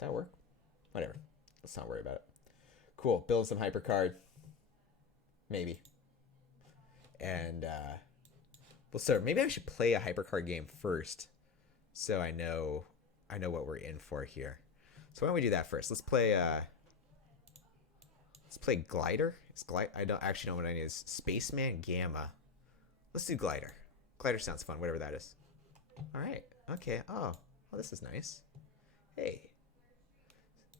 That work? Whatever. Let's not worry about it. Cool. Build some HYPERCARD. Maybe. And well, so maybe I should play a HYPERCARD game first, so I know what we're in for here. So why don't we do that first? Let's play Glider. I don't actually know what I need. Is Spaceman Gamma. Let's do Glider. Glider sounds fun, whatever that is. All right. Okay. Oh, well, this is nice. Hey,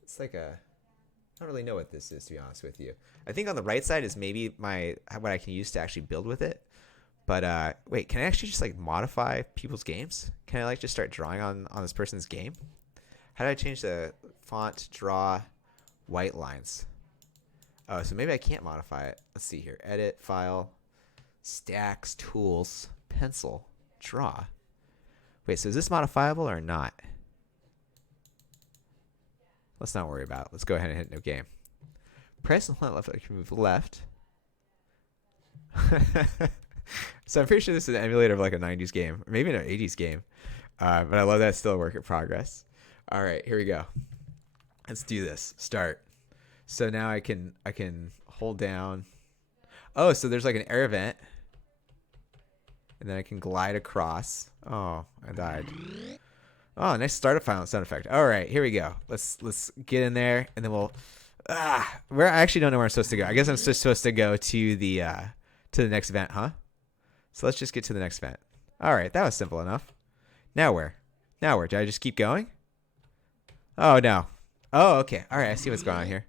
it's like a. I don't really know what this is, to be honest with you. I think on the right side is maybe what I can use to actually build with it. But wait, can I actually just like modify people's games? Can I like just start drawing on this person's game? How do I change the font, draw, white lines? Oh, so maybe I can't modify it. Let's see here. Edit, file, stacks, tools, pencil, draw. Wait, so is this modifiable or not? Let's not worry about it. Let's go ahead and hit new game. Press and left, I can move left. So I'm pretty sure this is an emulator of like a 90s game, or maybe an 80s game. But I love that it's still a work in progress. All right, here we go. Let's do this. Start. So now I can hold down. Oh, so there's like an air vent. And then I can glide across. Oh, I died. Oh, nice startup sound effect. All right, here we go. Let's get in there, and then we'll. Where I actually don't know where I'm supposed to go. I guess I'm just supposed to go to the next event, huh? So let's just get to the next event. All right, that was simple enough. Now where? Now where? Did I just keep going? Oh no. Oh, okay. All right, I see what's going on here.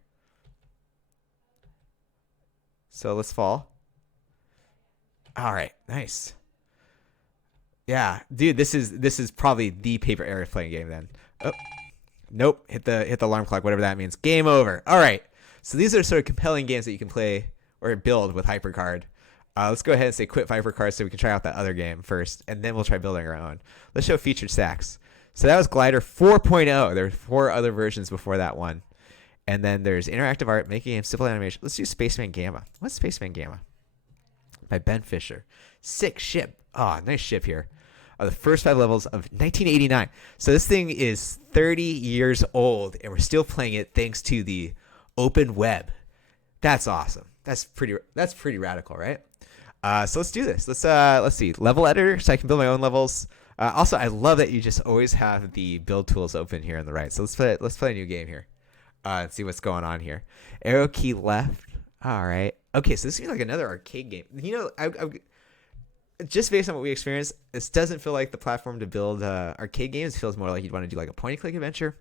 So let's fall. All right, nice. Yeah, dude, this is probably the paper airplane game then. Oh, nope, hit the alarm clock, whatever that means. Game over. All right, so these are sort of compelling games that you can play or build with HYPERCARD. Let's go ahead and say quit HYPERCARD so we can try out that other game first, and then we'll try building our own. Let's show featured stacks. So that was Glider 4.0. There were 4 other versions before that one. And then there's interactive art, making games, simple animation. Let's do Spaceman Gamma. What's Spaceman Gamma? By Ben Fisher. Sick ship. Oh, nice ship here. The first 5 levels of 1989. So this thing is 30 years old, and we're still playing it thanks to the open web. That's awesome. That's pretty radical, right? So let's do this. Let's see. Level editor, so I can build my own levels. Also, I love that you just always have the build tools open here on the right. So let's play a new game here. And see what's going on here. Arrow key left. All right. Okay, so this seems like another arcade game. You know, I just based on what we experienced, this doesn't feel like the platform to build arcade games. It feels more like you'd want to do like a point-and-click adventure.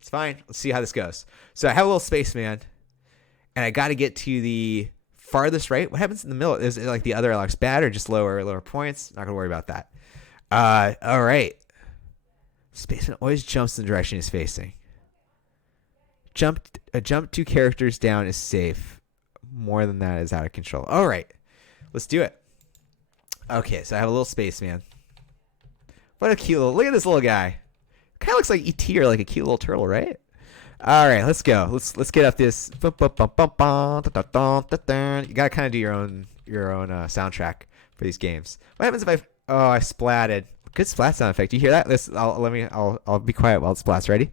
It's fine. Let's see how this goes. So I have a little spaceman, and I got to get to the farthest right. What happens in the middle? Is it like the other Alex bad or just lower points? Not gonna worry about that. All right. Spaceman always jumps in the direction he's facing. Jump 2 characters down is safe. More than that is out of control. All right, let's do it. Okay, so I have a little spaceman. What a cute little, look at this little guy. Kind of looks like ET or like a cute little turtle, right? All right, let's go. Let's get up this. You gotta kind of do your own soundtrack for these games. What happens if I splatted? Good splat sound effect. You hear that? I'll be quiet while it splats. Ready?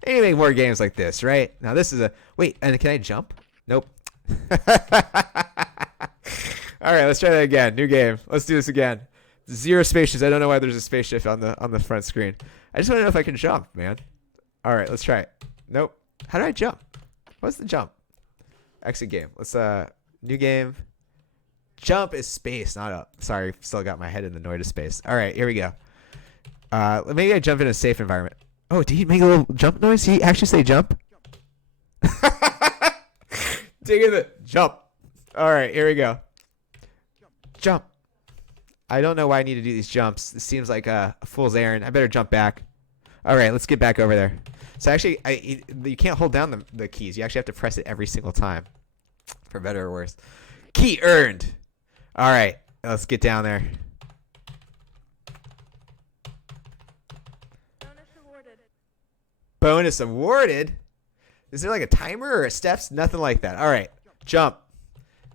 They need to make more games like this, right? Now this is wait, and can I jump? Nope. All right, let's try that again. New game. Let's do this again. 0 spaceships. I don't know why there's a spaceship on the front screen. I just want to know if I can jump, man. All right, let's try it. Nope. How do I jump? What's the jump? Exit game. Let's new game. Jump is space, not up. Sorry, still got my head in the noida space. All right, here we go. Maybe I jump in a safe environment. Oh, did he make a little jump noise? Did he actually say jump? Dig in the jump. All right, here we go. Jump. I don't know why I need to do these jumps. This seems like a fool's errand. I better jump back. All right, let's get back over there. So actually, you can't hold down the keys. You actually have to press it every single time, for better or worse. Key earned. All right, let's get down there. Bonus awarded? Is there like a timer or a steps? Nothing like that. All right. Jump.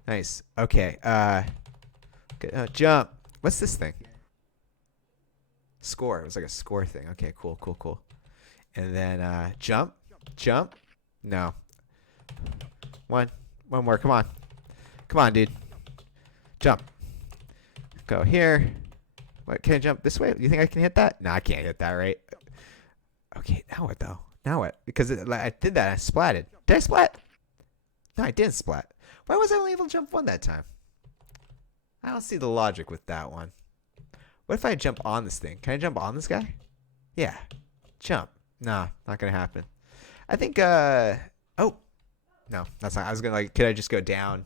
Nice. Okay. Jump. What's this thing? Score. It was like a score thing. Okay, cool, cool, cool. And then jump. Jump. No. One more. Come on. Come on, dude. Jump. Go here. What, can I jump this way? You think I can hit that? No, I can't hit that, right? Okay, now what, though? Now what? Because I did that. I splatted. Did I splat? No, I didn't splat. Why was I only able to jump one that time? I don't see the logic with that one. What if I jump on this thing? Can I jump on this guy? Yeah. Jump. Nah, not going to happen. I think, oh. No, that's not. I was going to, like, could I just go down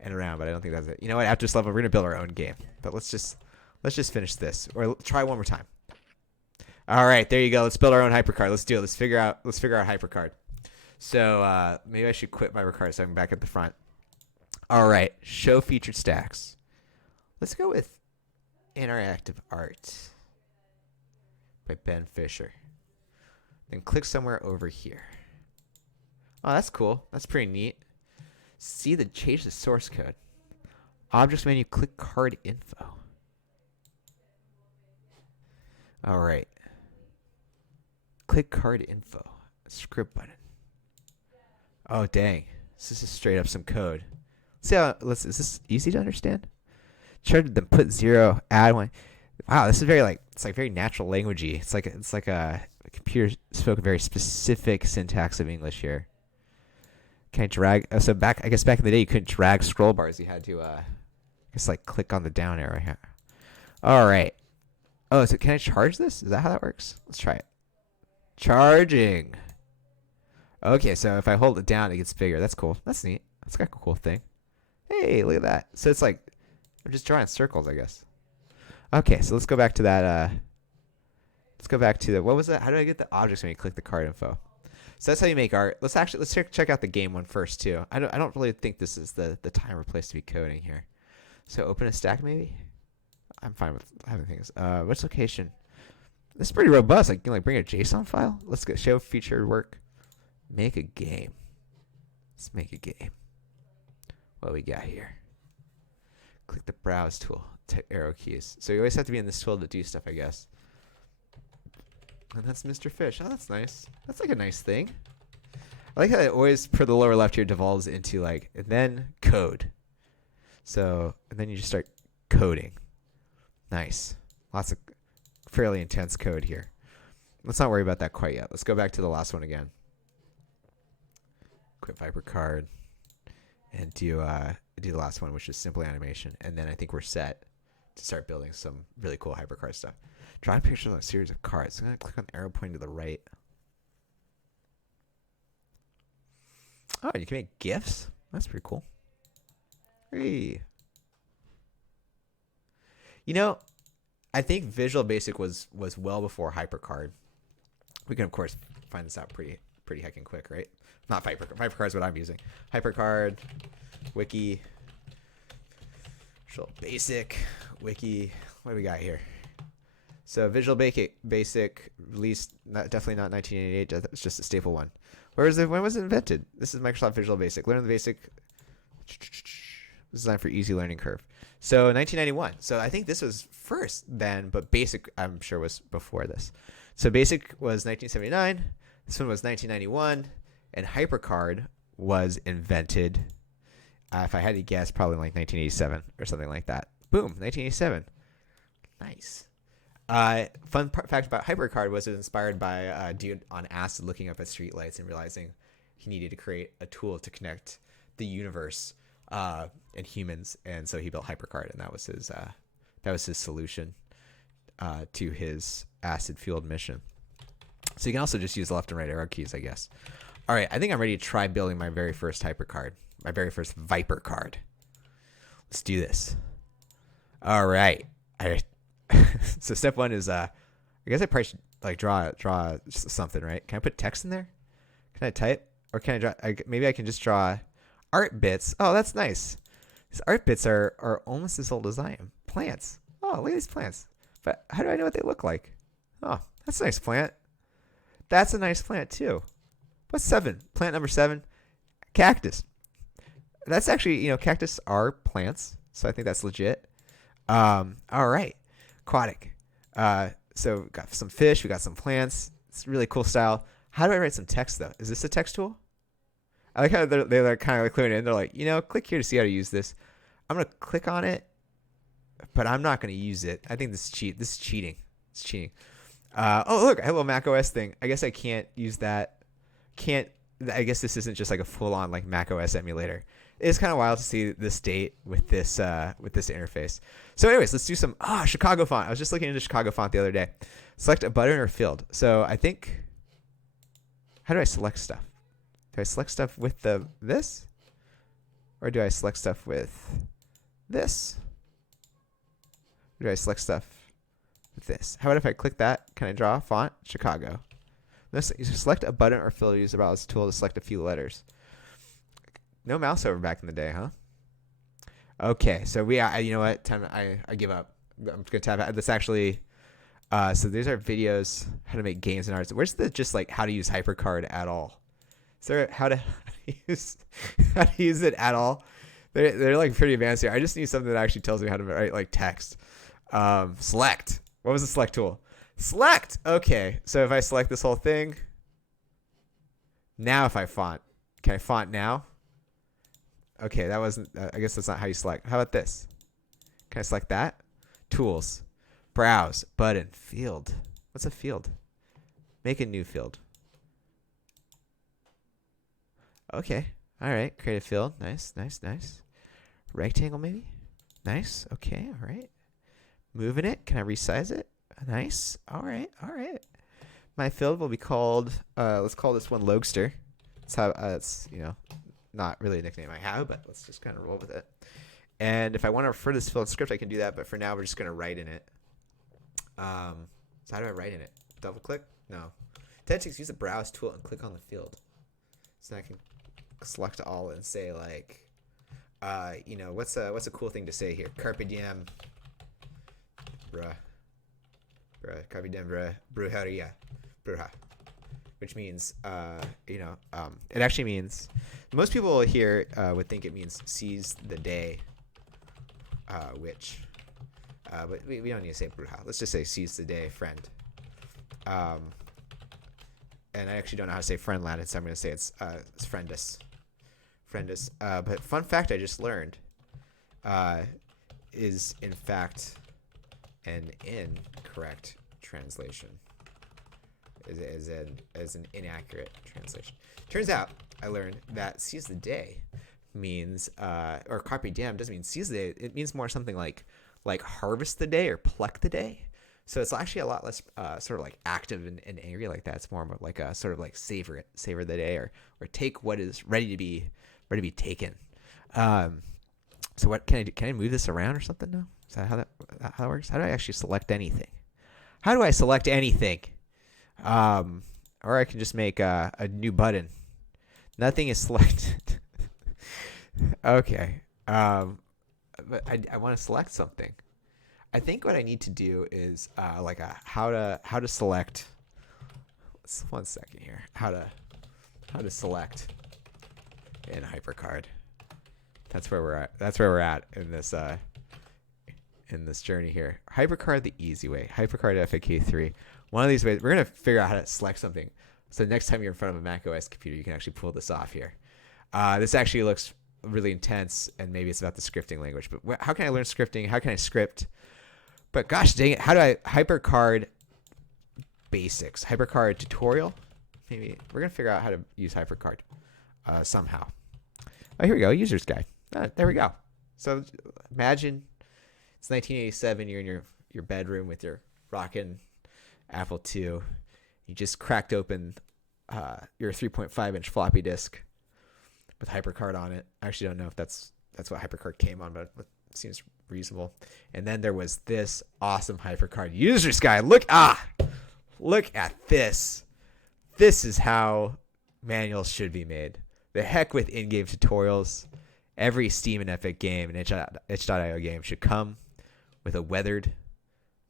and around, but I don't think that's it. You know what? After this level, we're going to build our own game. But let's just finish this. Or try one more time. All right, there you go. Let's build our own HYPERCARD. Let's do it. Let's figure out HYPERCARD. So maybe I should quit my record so I'm back at the front. All right, show featured stacks. Let's go with interactive art by Ben Fisher. Then click somewhere over here. Oh, that's cool. That's pretty neat. Change the source code. Objects menu, click card info. All right. Click card info. Script button. Oh, dang. This is straight up some code. See how, is this easy to understand? Charted them, put 0, add 1. Wow, this is very it's like very natural languagey. It's like a computer spoke a very specific syntax of English here. Can I drag? So I guess back in the day you couldn't drag scroll bars. You had to click on the down arrow here. All right. Oh, so can I charge this? Is that how that works? Let's try it. Charging. Okay, so if I hold it down, it gets bigger. That's cool. That's neat. That's got a cool thing. Hey, look at that. So it's like I'm just drawing circles, I guess. Okay, so let's go back to that. Let's go back to the, what was that? How do I get the objects when you click the card info? So that's how you make art. Let's check out the game one first too. I don't really think this is the time or place to be coding here. So open a stack maybe. I'm fine with having things. What's location? This is pretty robust. I can like bring a JSON file. Let's go show featured work. Make a game. Let's make a game. What do we got here? Click the browse tool. Type arrow keys. So you always have to be in this tool to do stuff, I guess. And that's Mr. Fish. Oh, that's nice. That's like a nice thing. I like how it always, per the lower left here, devolves into like, and then code. So, and then you just start coding. Nice. Lots of fairly intense code here. Let's not worry about that quite yet. Let's go back to the last one again. Quit HYPERCARD and do the last one, which is simple animation. And then I think we're set to start building some really cool HYPERCARD stuff. Draw a picture of a series of cards. I'm going to click on the arrow pointing to the right. Oh, you can make GIFs? That's pretty cool. Hey. You know, I think Visual Basic was well before HYPERCARD. We can, of course, find this out pretty heckin' quick, right? Not HYPERCARD. HYPERCARD is what I'm using. HYPERCARD, Wiki, Visual Basic, Wiki. What do we got here? So Visual Basic released, definitely not 1988. It's just a staple one. When was it invented? This is Microsoft Visual Basic. Learn the basic. Designed for easy learning curve. So 1991. So I think this was first then, but Basic I'm sure was before this. So Basic was 1979. This one was 1991, and HYPERCARD was invented. If I had to guess, probably like 1987 or something like that. Boom, 1987. Nice. Fun fact about HYPERCARD was it was inspired by a dude on acid looking up at streetlights and realizing he needed to create a tool to connect the universe and humans, and so he built HYPERCARD, and that was his solution to his acid-fueled mission. So you can also just use the left and right arrow keys, I guess. All right, I think I'm ready to try building my very first HYPERCARD, my very first VYPERCARD. Let's do this. All right. So step one is I guess I probably should like draw something, right? Can I put text in there? Can I type, or can I draw? Maybe I can just draw art bits. Oh, that's nice. These art bits are almost as old as I am. Plants. Oh, look at these plants. But how do I know what they look like? Oh, that's a nice plant. That's a nice plant too. What's 7? Plant number 7. Cactus. That's actually, cactus are plants, so I think that's legit. All right. Aquatic. So we got some fish, we got some plants. It's really cool style. How do I write some text though? Is this a text tool? I like how they're kind of like clearing it in. They're like, click here to see how to use this. I'm gonna click on it, but I'm not gonna use it. I think this is cheat. This is cheating. It's cheating. Oh look, I have a Mac OS thing. I guess I can't use that. I guess this isn't just like a full-on like Mac OS emulator. It's kind of wild to see the state with this interface. So anyways, let's do some Chicago font. I was just looking into Chicago font the other day. Select a button or field. So I think, how do I select stuff? Do I select stuff with this? Or do I select stuff with this? Or do I select stuff with this? How about if I click that? Can I draw font? Chicago. You select a button or field. Use the browse tool to select a few letters. No mouse over back in the day, huh? Okay, so you know what? Time I give up. I'm just gonna tap out. This actually. So these are videos how to make games and arts. Where's the just like how to use HYPERCARD at all? Is there how to use it at all? They're like pretty advanced here. I just need something that actually tells me how to write like text. Select. What was the select tool? Select. Okay, so if I select this whole thing, now if I font, can I font now? Okay, that wasn't. I guess that's not how you select. How about this? Can I select that? Tools, browse, button, field. What's a field? Make a new field. Okay. All right. Create a field. Nice, nice, nice. Rectangle maybe. Nice. Okay. All right. Moving it. Can I resize it? Nice. All right. All right. My field will be called. Let's call this one Logster. That's how. It's not really a nickname I have, but let's just kind of roll with it. And if I want to refer to this field script, I can do that. But for now, we're just going to write in it. So how do I write in it? Double click? No. 10 ticks, use the browse tool and click on the field. So I can select all and say like, what's a cool thing to say here? Carpe diem, bruh, carpe diem, brujeria, bruja, which means, it actually means, most people here would think it means seize the day, but we don't need to say bruja. Let's just say seize the day, friend. And I actually don't know how to say friend Latin, so I'm going to say it's friendus. Friendus. But fun fact I just learned is in fact an incorrect translation. Is an inaccurate translation. Turns out I learned that seize the day means, or carpe diem doesn't mean seize the day. It means more something like harvest the day or pluck the day. So it's actually a lot less sort of like active and angry like that. It's more like a sort of like savor the day, or take what is ready to be taken. So what can I move this around or something now? Is that how that works? How do I actually select anything? How do I select anything? Or I can just make a new button. Nothing is selected. Okay. But I want to select something. I think what I need to do is like a how to select. Let's, 1 second here. How to select in HYPERCARD. That's where we're at. That's where we're at in this journey here. HYPERCARD the easy way. HYPERCARD FAQ3. One of these ways we're gonna figure out how to select something. So next time you're in front of a Mac OS computer, you can actually pull this off here. This actually looks really intense, and maybe it's about the scripting language. But how can I learn scripting? How can I script? But gosh dang it, how do I HYPERCARD basics? HYPERCARD tutorial? Maybe we're gonna figure out how to use HYPERCARD somehow. Oh, here we go, user's guide. There we go. So imagine it's 1987. You're in your bedroom with your rockin' Apple II. You just cracked open your 3.5-inch floppy disk with HYPERCARD on it. I actually don't know if that's what HYPERCARD came on, but it seems reasonable. And then there was this awesome HYPERCARD user's guide. Look at this. This is how manuals should be made. The heck with in-game tutorials. Every Steam and Epic game and itch.io game should come with a weathered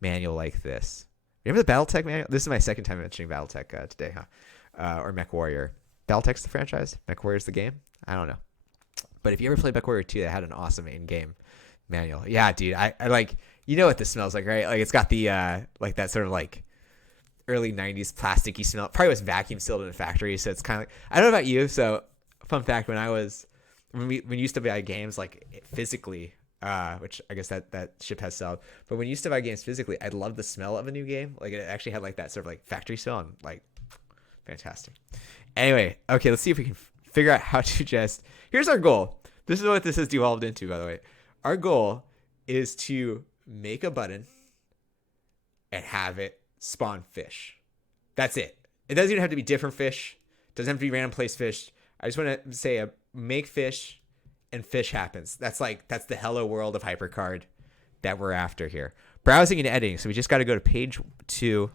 manual like this. Remember the BattleTech manual? This is my second time mentioning BattleTech today, huh? Or MechWarrior. BattleTech's the franchise. MechWarrior's the game. I don't know. But if you ever played MechWarrior 2, they had an awesome in-game manual. Yeah, dude. I like You know what this smells like, right? Like it's got the like that sort of like early 90s plasticky smell. It probably was vacuum sealed in a factory, so it's kind of like, I don't know about you. So fun fact, when we used to buy games like physically, which I guess that ship has sold, but when you used to buy games physically, I loved the smell of a new game. Like it actually had like that sort of like factory smell, and like fantastic. Anyway, okay, let's see if we can figure out how to just, here's our goal. This is what this has devolved into, by the way. Our goal is to make a button and have it spawn fish. That's it. It doesn't even have to be different fish. It doesn't have to be random place fish. I just want to say make fish and fish happens. That's the hello world of HYPERCARD that we're after here. Browsing and editing. So we just got to go to page 2.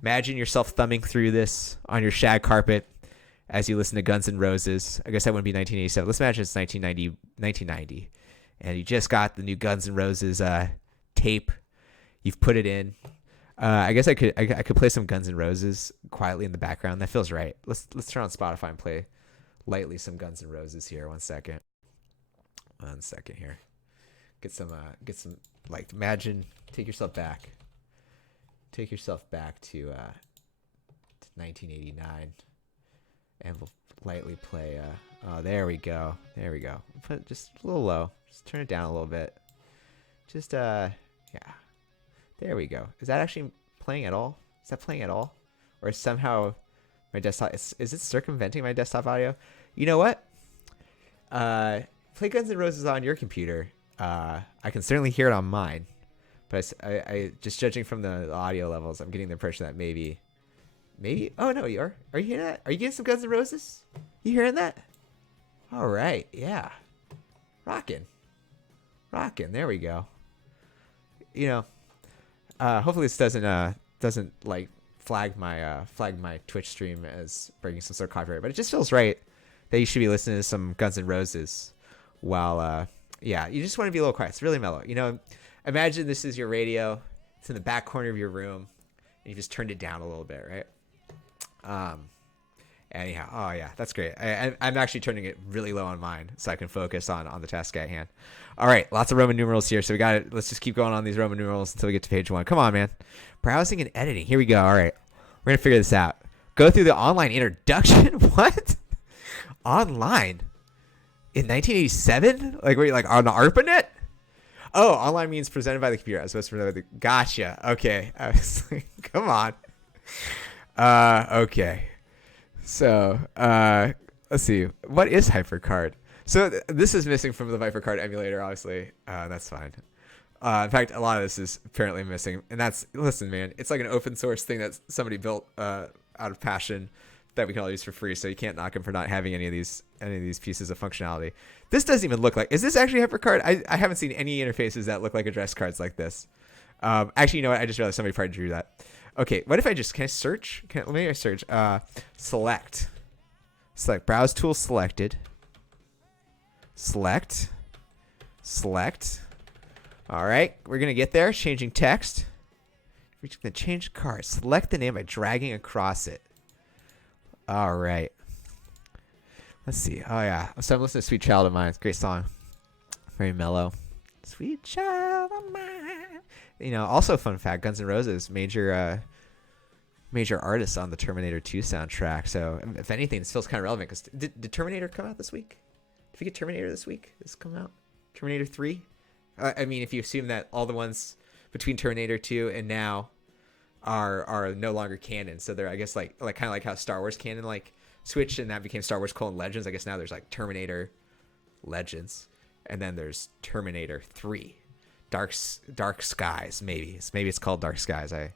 Imagine yourself thumbing through this on your shag carpet as you listen to Guns N' Roses. I guess that wouldn't be 1987. Let's imagine it's 1990. And you just got the new Guns N' Roses tape. You've put it in. I guess I could play some Guns N' Roses quietly in the background. That feels right. Let's turn on Spotify and play lightly some Guns N' Roses here. One second here. Get some like, imagine, take yourself back to 1989, and we'll lightly play. Oh, there we go. Put it just a little low. Just turn it down a little bit. Just yeah. There we go. Is that actually playing at all? Is that playing at all? Or is somehow my desktop, is it circumventing my desktop audio? You know what? Play Guns N' Roses on your computer. I can certainly hear it on mine. But I just judging from the audio levels, I'm getting the impression that maybe, oh no, you are. Are you hearing that? Are you getting some Guns N' Roses? You hearing that? All right, yeah. Rockin'. There we go. You know, hopefully this doesn't like flag my Twitch stream as breaking some sort of copyright, but it just feels right that you should be listening to some Guns N' Roses while yeah, you just want to be a little quiet. It's really mellow. You know, imagine this is your radio. It's in the back corner of your room, and you just turned it down a little bit, right? Anyhow, oh yeah, that's great. I'm actually turning it really low on mine so I can focus on the task at hand. All right, lots of Roman numerals here, so we got it. Let's just keep going on these Roman numerals until we get to page 1. Come on, man. Browsing and editing. Here we go. All right, we're gonna figure this out. Go through the online introduction. What? Online? In 1987? Like, were you like on the ARPANET? Oh, online means presented by the computer. I was supposed to present by the. Gotcha. Okay. I was like, come on. Okay. So, let's see. What is HYPERCARD? So this is missing from the HYPERCARD emulator, obviously. That's fine. In fact, a lot of this is apparently missing. And that's, listen, man, it's like an open source thing that somebody built out of passion that we can all use for free. So you can't knock them for not having any of these pieces of functionality. This doesn't even look like, is this actually HYPERCARD? I haven't seen any interfaces that look like address cards like this. Actually, you know what? I just realized somebody probably drew that. Okay, what if I just, can I search? Maybe I search. Select, browse tool selected. Select. All right, we're going to get there. Changing text. We're just going to change card. Select the name by dragging across it. All right. Let's see. Oh, yeah. So I'm listening to Sweet Child of Mine. It's a great song. Very mellow. Sweet Child of Mine. You know, also fun fact, Guns N' Roses, major artists on the Terminator 2 soundtrack. So if anything, this feels kind of relevant because did Terminator come out this week? Did we get Terminator this week? Did this come out? Terminator 3? I mean, if you assume that all the ones between Terminator 2 and now are no longer canon, so they're, I guess, like kind of like how Star Wars canon like switched and that became Star Wars: Legends. I guess now there's like Terminator Legends, and then there's Terminator 3. Dark Skies, maybe it's called Dark Skies. I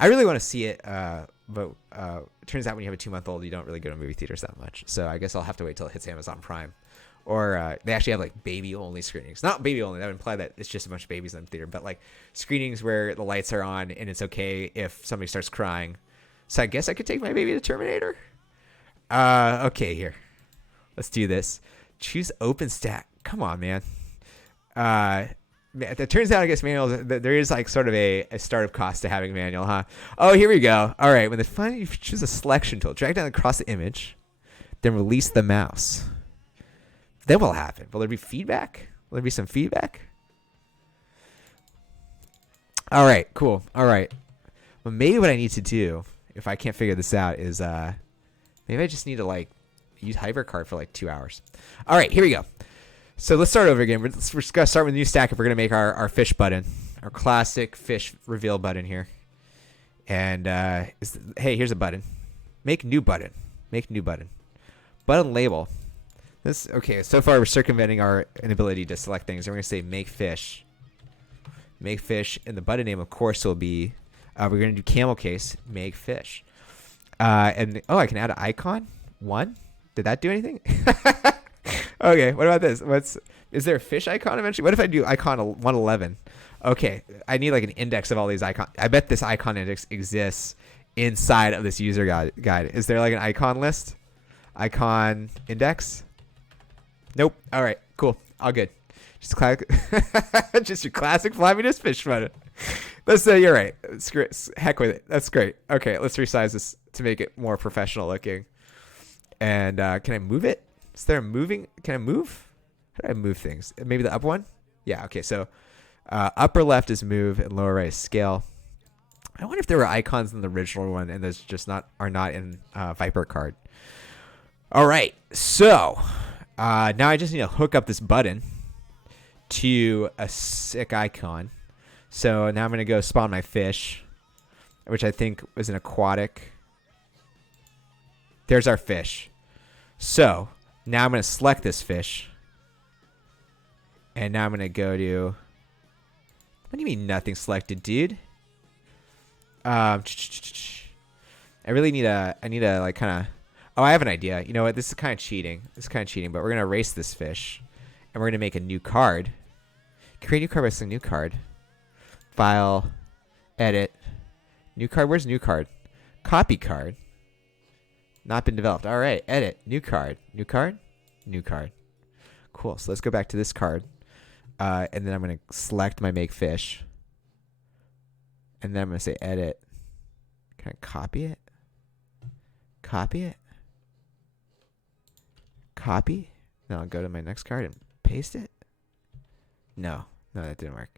really want to see it, but it turns out when you have a 2-month-old, you don't really go to movie theaters that much. So I guess I'll have to wait till it hits Amazon Prime, or they actually have like baby only screenings. Not baby only, that would imply that it's just a bunch of babies in the theater, but like screenings where the lights are on and it's okay if somebody starts crying. So I guess I could take my baby to Terminator. Okay, here, let's do this. Choose OpenStack. Come on, man. It turns out, I guess, manuals, there is like sort of a startup cost to having a manual, huh? Oh, here we go. All right, when you choose a selection tool, drag down across the image, then release the mouse. Then what will happen? Will there be feedback? Will there be some feedback? All right, cool. All right. Well, maybe what I need to do, if I can't figure this out, is maybe I just need to like use HYPERCARD for like 2 hours. All right, here we go. So let's start over again. We're just gonna start with a new stack if we're gonna make our fish button, our classic fish reveal button here. And hey, here's a button. Make new button. Make new button. Button label. This okay. So far we're circumventing our inability to select things. We're gonna say make fish. Make fish, and the button name, of course, will be. We're gonna do camel case. Make fish. And oh, I can add an icon. 1. Did that do anything? Okay. What about this? Is there a fish icon eventually? What if I do icon 111? Okay. I need like an index of all these icons. I bet this icon index exists inside of this user guide. Is there like an icon list? Icon index? Nope. All right. Cool. All good. Just just your classic floppiness fish button. Let's say you're right. Heck with it. That's great. Okay, let's resize this to make it more professional looking. And can I move it? Is there a moving? Can I move? How do I move things? Maybe the up one? Yeah, okay. So upper left is move and lower right is scale. I wonder if there were icons in the original one and those just are not in HYPERCARD. All right. So now I just need to hook up this button to a sick icon. So now I'm going to go spawn my fish, which I think was an aquatic. There's our fish. So now I'm going to select this fish. And now I'm going to go to... What do you mean nothing selected, dude? I really need a... I need a like kind of... Oh, I have an idea. You know what? This is kind of cheating. But we're going to erase this fish. And we're going to make a new card. Create new card by selecting new card. File. Edit. New card. Where's new card? Copy card. Not been developed. All right. Edit. New card. New card. New card. Cool. So let's go back to this card. And then I'm going to select my make fish. And then I'm going to say edit. Can I copy it? Copy it? Copy? No, I'll go to my next card and paste it. No, that didn't work.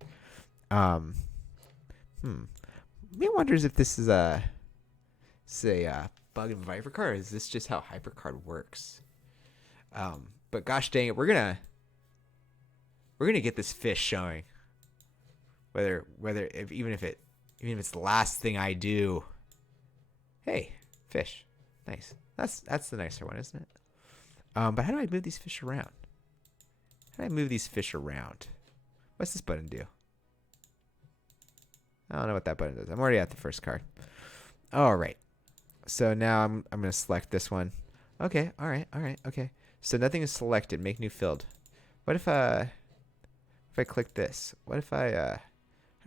Me wonders if this is a bug in HYPERCARD, or is this just how HYPERCARD works? But gosh dang it, we're gonna get this fish showing. Even if it's the last thing I do. Hey, fish, nice. That's the nicer one, isn't it? But how do I move these fish around? How do I move these fish around? What's this button do? I don't know what that button does. I'm already at the first card. All right. So now I'm going to select this one. Okay. All right. Okay. So nothing is selected. Make new filled. What if I click this? What if how do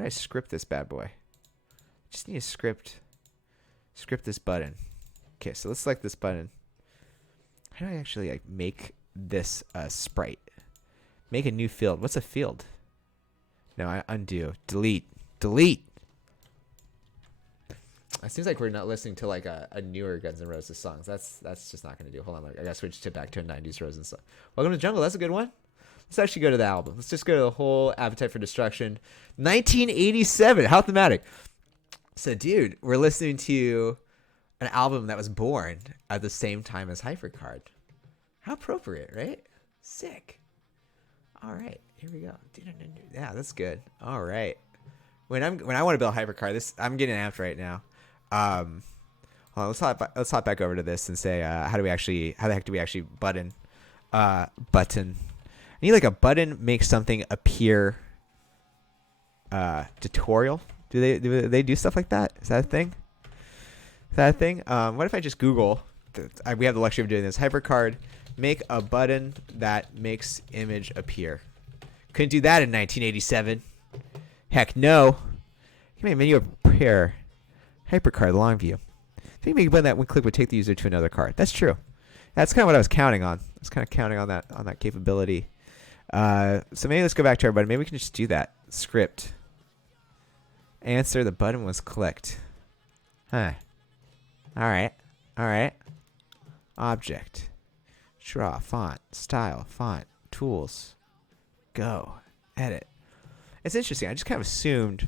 I script this bad boy? I just need to script this button. Okay. So let's select this button. How do I actually like make this a sprite? Make a new field. What's a field? No, I undo. Delete. It seems like we're not listening to like a newer Guns N' Roses songs. That's just not going to do. Hold on. I got to switch back to a 90s Roses song. Welcome to the Jungle. That's a good one. Let's actually go to the album. Let's just go to the whole Appetite for Destruction. 1987. How thematic. So, dude, we're listening to an album that was born at the same time as HYPERCARD. How appropriate, right? Sick. All right, here we go. Yeah, that's good. All right. When I want to build HYPERCARD, I'm getting amped right now. Hold on, let's hop back over to this and say how the heck do we actually button? Button. I need like a button makes something appear. Tutorial. Do they do stuff like that? Is that a thing? What if I just Google? We have the luxury of doing this. HYPERCARD. Make a button that makes image appear. Couldn't do that in 1987. Heck no. You can make a menu appear. HYPERCARD long view. If you make a button that one click would take the user to another card. That's true. That's kind of what I was counting on. I was kind of counting on that capability. So maybe let's go back to our button. Maybe we can just do that. Script. Answer, the button was clicked. Huh. All right. Object. Draw, font, style, font, tools, go, edit. It's interesting. I just kind of assumed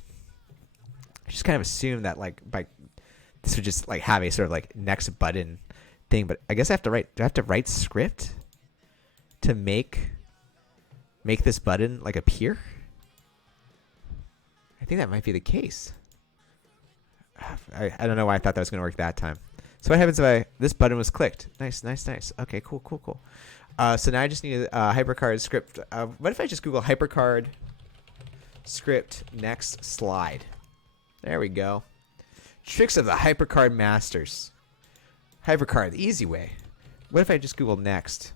I just kind of assumed that like this would just like have a sort of like next button thing, but I guess I have to write. Do I have to write script to make this button like appear? I think that might be the case. I don't know why I thought that was going to work that time. So what happens if this button was clicked? Nice. Okay, cool. So now I just need a HYPERCARD script. What if I just Google HYPERCARD script next slide? There we go. Tricks of the HYPERCARD masters. HYPERCARD, the easy way. What if I just Google next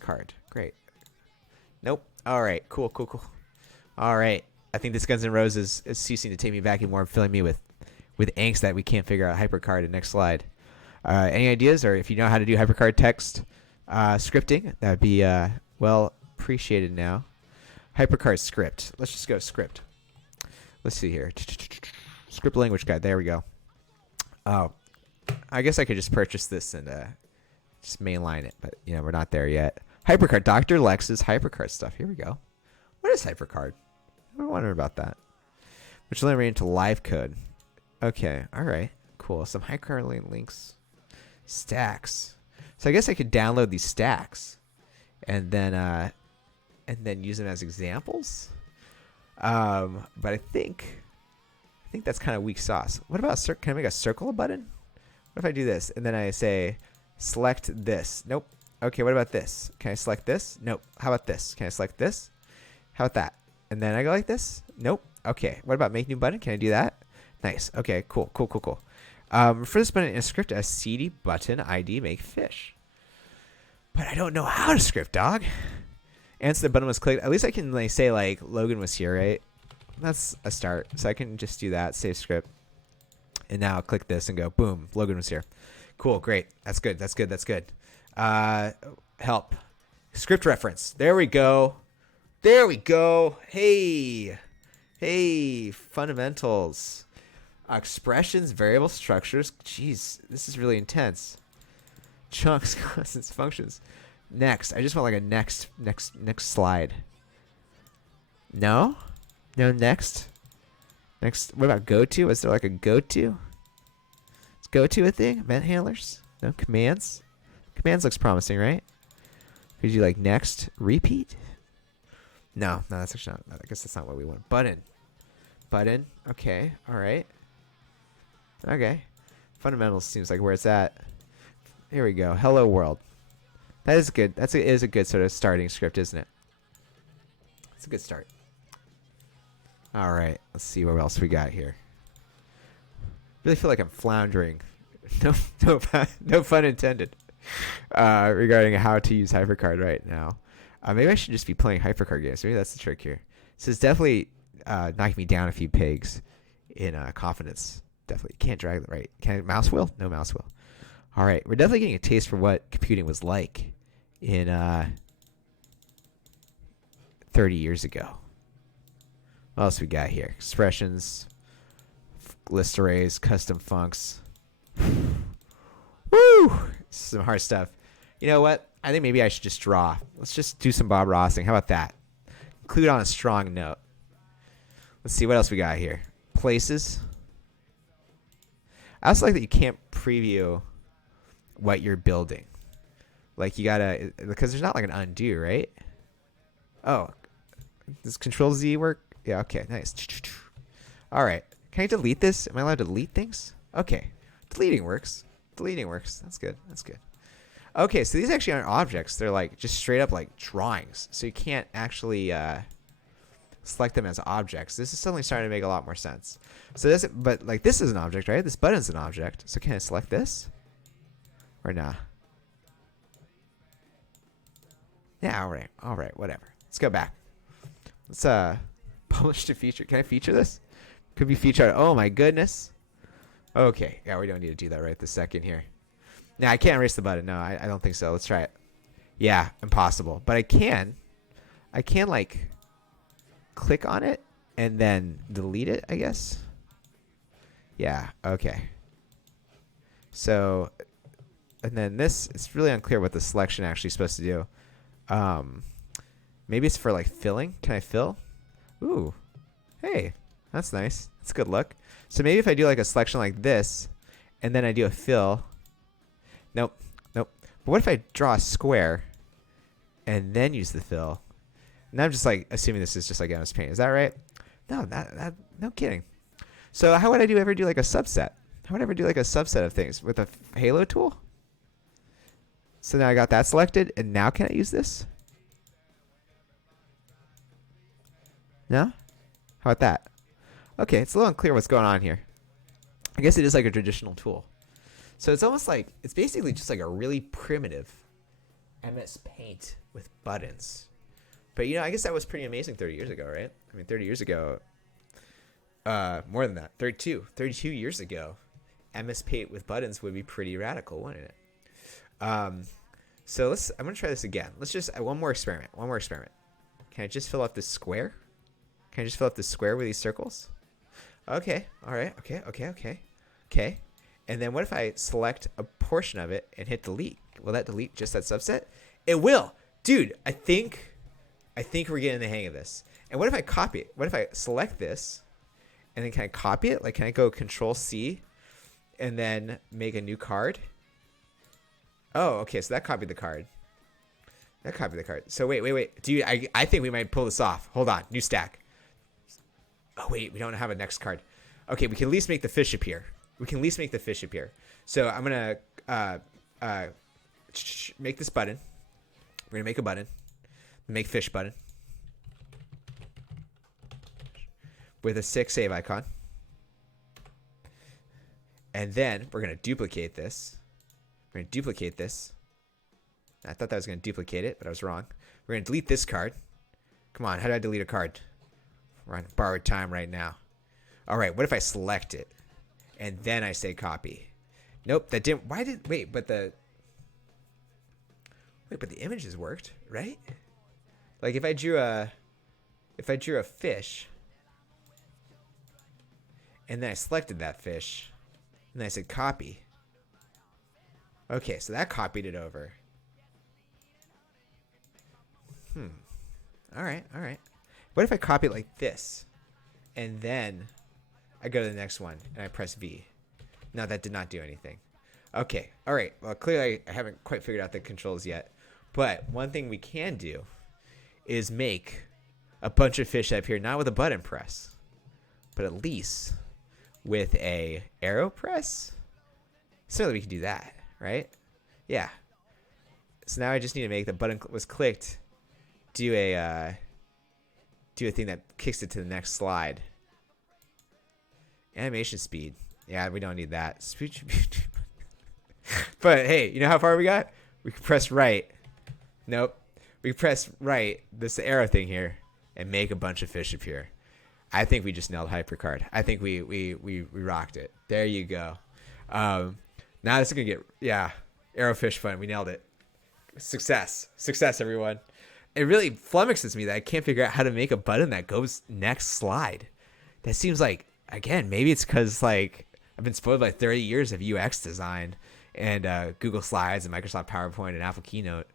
card? Great. Nope. All right. Cool. All right. I think this Guns N' Roses is ceasing to take me back anymore, filling me with angst that we can't figure out HYPERCARD in next slide. Any ideas, or if you know how to do HYPERCARD text scripting, that would be well appreciated now. HYPERCARD script. Let's just go script. Let's see here. Script language guide. There we go. Oh, I guess I could just purchase this and just mainline it, but we're not there yet. HYPERCARD. Dr. Lex's HYPERCARD stuff. Here we go. What is HYPERCARD? I'm wondering about that. Which let me into live code. Okay. All right. Cool. Some HYPERCARD links. Stacks. So I guess I could download these stacks, and then use them as examples. But I think that's kind of weak sauce. What about can I make a circle a button? What if I do this and then I say select this? Nope. Okay. What about this? Can I select this? Nope. How about this? Can I select this? How about that? And then I go like this? Nope. Okay. What about make new button? Can I do that? Nice. Okay. Cool. For this button in a script as cd button id make fish. But I don't know how to script, dog. And so the button was clicked. At least I can like say like Logan was here, right? That's a start. So I can just do that, save script. And now I'll click this and go, boom, Logan was here. Cool, great. That's good. Help. Script reference. There we go. Hey, fundamentals. Expressions, variable structures. Jeez, this is really intense. Chunks, constants, functions. Next. I just want like a next slide. No, next. What about go to? Is there like a go to? Is go to a thing? Event handlers? No, commands. Commands looks promising, right? Could you like next repeat? No, that's actually not. I guess that's not what we want. Button. Okay. All right. Okay. Fundamentals seems like where it's at. Here we go. Hello world. That is good. Is a good sort of starting script, isn't it? It's a good start. All right. Let's see what else we got here. Really feel like I'm floundering. No pun intended. Regarding how to use HYPERCARD right now. Maybe I should just be playing HYPERCARD games. Maybe that's the trick here. So it's definitely knocking me down a few pegs in confidence. Definitely can't drag the right. Can I mouse wheel? No mouse wheel. All right, we're definitely getting a taste for what computing was like in 30 years ago. What else we got here? Expressions, list arrays, custom funcs. Woo! Some hard stuff. You know what? I think maybe I should just draw. Let's just do some Bob Rossing. How about that? Conclude on a strong note. Let's see what else we got here. Places. I also like that you can't preview what you're building. Like you gotta, because there's not like an undo, right? Oh, does Control Z work? Yeah, okay, nice. All right, can I delete this? Am I allowed to delete things? Okay, deleting works. That's good. Okay, so these actually aren't objects. They're like just straight up like drawings. So you can't actually select them as objects. This is suddenly starting to make a lot more sense. So but like this is an object, right? This button's an object. So can I select this? Or nah? Yeah, all right, whatever. Let's go back. Let's publish to feature. Can I feature this? Could be featured. Oh my goodness. Okay, yeah, we don't need to do that right this second here. Now I can't erase the button. No, I don't think so. Let's try it. Yeah, impossible. But I can like click on it and then delete it, I guess. Yeah, okay. So, and then this, it's really unclear what the selection actually is supposed to do. Maybe it's for like filling. Can I fill? Ooh. Hey, That's nice. That's a good look. So maybe if I do like a selection like this, and then I do a fill. Nope. Nope. But what if I draw a square, and then use the fill? And I'm just like assuming this is just like MS Paint. Is that right? No, no kidding. So how would I ever do like a subset? How would I ever do like a subset of things with a halo tool? So now I got that selected, and now can I use this? No? How about that? Okay, it's a little unclear what's going on here. I guess it is like a traditional tool. So it's almost like, it's basically just like a really primitive MS Paint with buttons. But, you know, I guess that was pretty amazing 30 years ago, right? I mean, 30 years ago, more than that, 32 years ago, MS Paint with buttons would be pretty radical, wouldn't it? So I'm going to try this again. Let's just, one more experiment. Can I just fill out this square? Can I just fill out this square with these circles? Okay, all right, okay. And then what if I select a portion of it and hit delete? Will that delete just that subset? It will. Dude, I think we're getting the hang of this. And what if I copy it? What if I select this and then can I copy it? Like, can I go Control C and then make a new card? Oh, okay, so that copied the card. So wait. Dude, I think we might pull this off. Hold on, new stack. Oh, wait, we don't have a next card. Okay, we can at least make the fish appear. So I'm going to make this button. We're going to make a button. Make fish button. With a 6 save icon. And then we're going to duplicate this. I thought that was going to duplicate it, but I was wrong. We're going to delete this card. Come on, how do I delete a card? We're on borrowed time right now. All right, what if I select it and then I say copy? Nope, that didn't. But the images worked, right? Like if I drew a fish and then I selected that fish and then I said copy. Okay, so that copied it over. All right. What if I copy it like this, and then I go to the next one, and I press V? No, that did not do anything. Okay, all right. Well, clearly I haven't quite figured out the controls yet. But one thing we can do is make a bunch of fish up here, not with a button press, but at least with a arrow press. So we can do that, right? Yeah. So now I just need to make the button was clicked, do a thing that kicks it to the next slide. Animation speed. Yeah, we don't need that. But hey, you know how far we got? We can press right. Nope. We press right, this arrow thing here, and make a bunch of fish appear. I think we just nailed HYPERCARD. I think we rocked it. There you go. Now this is gonna get arrow fish fun. We nailed it. Success, everyone. It really flummoxes me that I can't figure out how to make a button that goes next slide. That seems like, again, maybe it's because like I've been spoiled by 30 years of UX design and Google Slides and Microsoft PowerPoint and Apple Keynote.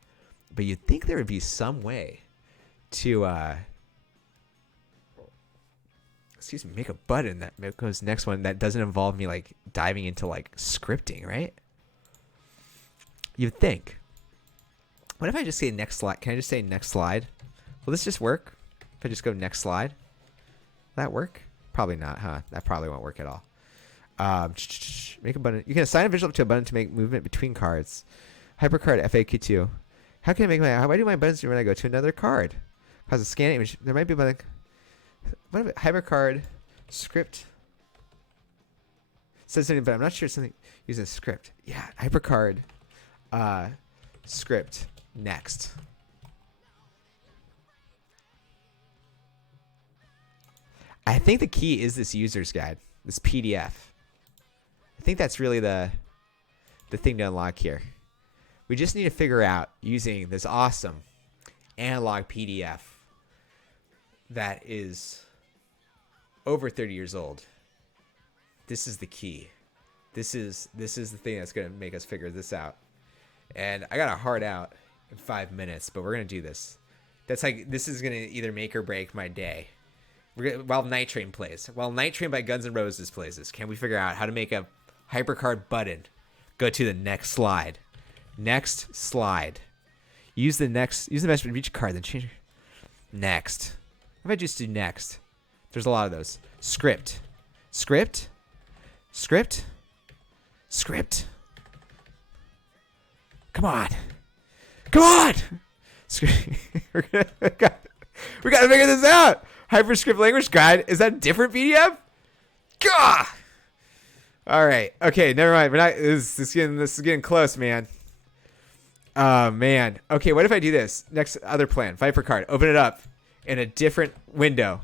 But you'd think there would be some way to make a button that goes next one that doesn't involve me like diving into like scripting, right? You'd think. What if I just say next slide? Can I just say next slide? Will this just work? If I just go next slide? Will that work? Probably not, huh? That probably won't work at all. Make a button. You can assign a visual to a button to make movement between cards. HYPERCARD FAQ2. How can I make how do I do my buttons when I go to another card? Cause a scan image. There might be a button. What if HYPERCARD script says something, but I'm not sure it's something using script. Yeah, HYPERCARD script next. I think the key is this user's guide, this PDF. I think that's really the thing to unlock here. We just need to figure out using this awesome analog PDF that is over 30 years old. This is the key. This is the thing that's going to make us figure this out. And I got a hard out in 5 minutes, but we're going to do this. This is going to either make or break my day. While Night Train plays. While Night Train by Guns N' Roses plays this, can we figure out how to make a HYPERCARD button? Go to the next slide. Next slide. Use the best reach card, then change. Next. What if I just do next? There's a lot of those. Script. Script. Script. Script. Come on. Come on. we gotta figure this out. Hyperscript language guide. Is that a different PDF? Gah! All right. Okay. Never mind. We're not. This is getting close, man. Man. Okay. What if I do this? Next other plan. HYPERCARD. Open it up in a different window.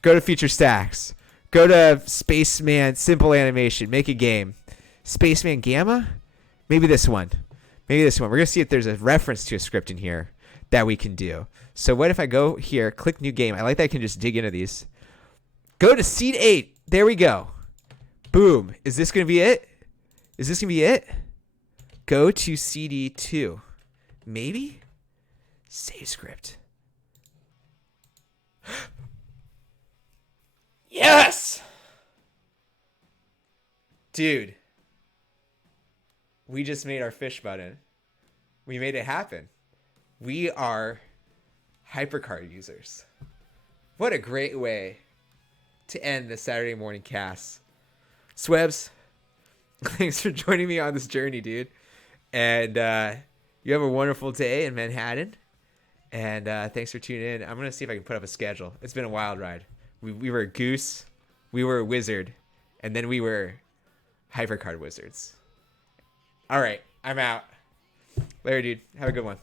Go to feature stacks. Go to Spaceman Simple Animation. Make a game. Spaceman Gamma. Maybe this one. Maybe this one. We're gonna see if there's a reference to a script in here that we can do. So what if I go here, click new game? I like that I can just dig into these. Go to seed 8. There we go. Boom. Is this going to be it? Is this going to be it? Go to CD2. Maybe? Save script. Yes! Dude. We just made our fish button. We made it happen. We are HYPERCARD users. What a great way to end the Saturday morning cast. Swebs, thanks for joining me on this journey, dude. And you have a wonderful day in Manhattan. And thanks for tuning in. I'm going to see if I can put up a schedule. It's been a wild ride. We were a goose. We were a wizard. And then we were HYPERCARD wizards. All right. I'm out. Later, dude. Have a good one.